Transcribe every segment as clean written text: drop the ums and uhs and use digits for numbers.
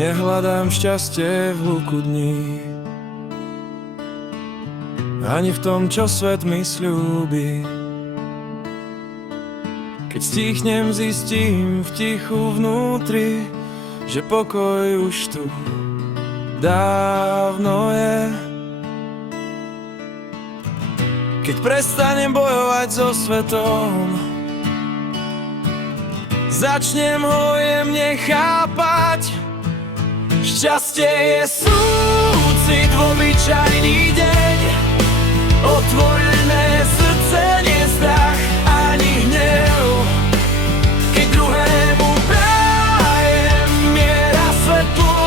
Nehľadám šťastie v hluku dní, ani v tom, čo svet mi sľúbi. Keď stichnem, zistím v tichu vnútri, že pokoj už tu dávno je. Keď prestanem bojovať so svetom, začnem ho jemne chápať. Šťastie je súcit v obyčajný deň, otvorené srdce, nie strach ani hnev. Keď druhému prajem mier a svetlo,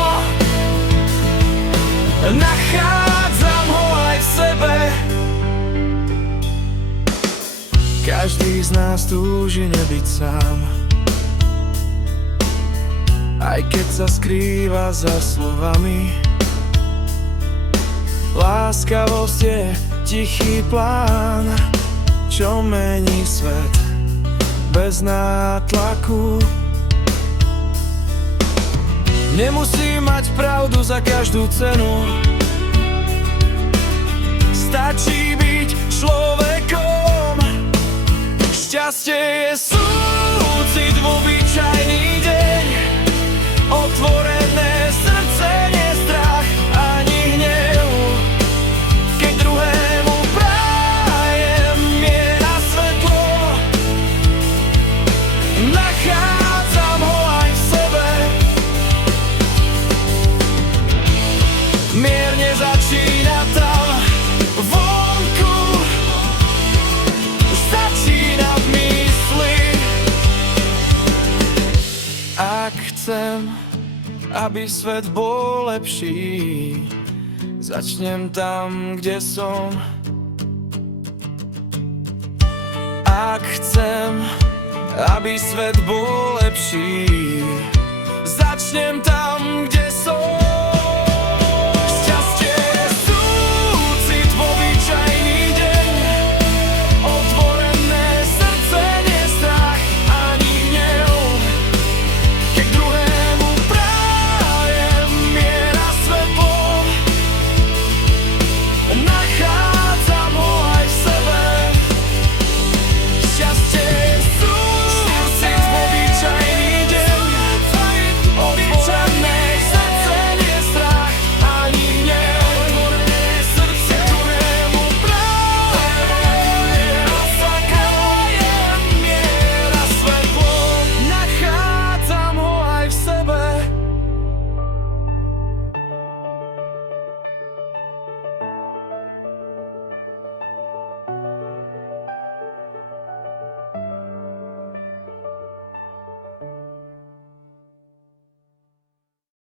nachádzam ho aj v sebe. Každý z nás túži nebyť sám, aj keď sa skrýva za slovami. Láskavosť je tichý plán, čo mení svet bez nátlaku. Nemusí mať pravdu za každú cenu, stačí byť človekom. Šťastie je súcit v obyčajný deň, otvorené srdce, nie strach ani hnev. Keď druhému prajem mier a svetlo, nachádzam ho aj v sebe. Mier nezačína tam vonku, začína v mysli. Ak chcem, aby svet bol lepší, začnem tam, kde som. Ak chcem, aby svet bol lepší, začnem tam, kde som.